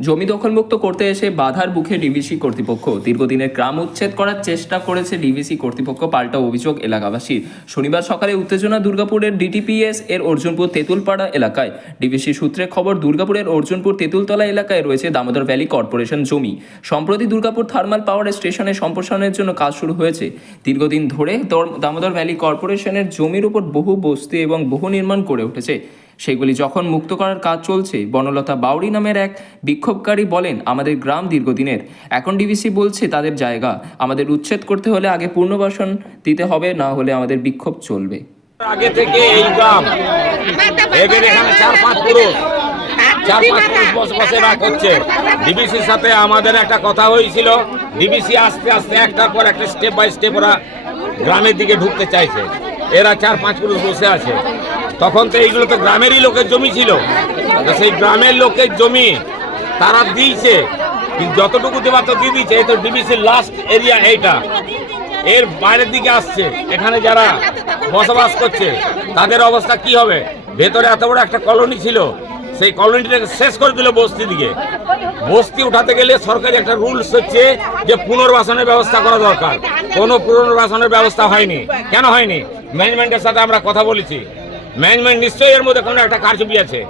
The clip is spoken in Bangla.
জমি দখলমুক্ত করতে এসে বাধার মুখে ডিভিসি কর্তৃপক্ষ। দীর্ঘদিনের গ্রাম উচ্ছেদ করার চেষ্টা করেছে ডিভিসি কর্তৃপক্ষ, পাল্টা অভিযোগ এলাকাবাসীর শনিবার সকালে উত্তেজনা দুর্গাপুরের ডিটিপিএস এর অর্জুনপুর তেঁতুলপাড়া এলাকায়। ডিভিসি সূত্রে খবর, দুর্গাপুরের অর্জুনপুর তেঁতুলতলা এলাকায় রয়েছে দামোদর ভ্যালি কর্পোরেশন জমি। সম্প্রতি দুর্গাপুর থার্মাল পাওয়ার স্টেশনে সম্প্রসারণের জন্য কাজ শুরু হয়েছে। দীর্ঘদিন ধরে দর- দামোদর ভ্যালি কর্পোরেশনের জমির উপর বহু বস্তি এবং বহু নির্মাণ করে উঠেছে। সেগুলি যখন মুক্ত করার কাজ চলছে, বনলতা বাউরি নামের এক বিক্ষোভকারী বলেন, আমাদের গ্রাম দীর্ঘদিনের। এখন ডিভিসি বলছে, তাদের জায়গা আমাদের উচ্ছেদ করতে হলে আগে পুনর্বাসন দিতে হবে, না হলে আমাদের বিক্ষোভ চলবে। আগে থেকে এই গ্রাম এদের এখানে চার পাঁচ পুরুষ, চার পাঁচ পুরুষ বসে বসে রাগ হচ্ছে। ডিবিসির সাথে আমাদের একটা কথা হয়েছিল, ডিবিসি আস্তে আস্তে একটার পর একটা স্টেপ বাই স্টেপ ওরা গ্রামের দিকে ঢুকতে চাইছে। এরা চার পাঁচ পুরুষ বসে আছে। তখন তো এইগুলো তো গ্রামেরই লোকের জমি ছিল। সেই গ্রামের লোকের জমি তারা দিয়েছে। যতটুকু দেওয়া তো দিয়ে দিয়েছে, এই তো ডিবিসির লাস্ট এরিয়া এইটা। এর বাইরের দিকে আসছে। এখানে যারা বসবাস করছে, তাদের অবস্থা কি হবে? ভেতরে এত বড় একটা কলোনি ছিল। সেই কলোনিটাকে শেষ করে দিল বস্তি দিকে। বস্তি উঠাতে গেলে সরকারি একটা রুলস হচ্ছে যে পুনর্বাসনের ব্যবস্থা করা দরকার। কোনো পুনর্বাসনের ব্যবস্থা হয়নি। কেন হয়নি? ম্যানেজমেন্টের সাথে আমরা কথা বলেছি। ম্যানেজমেন্ট নিশ্চয়ই এর মধ্যে কোনো একটা কারচুপি আছে।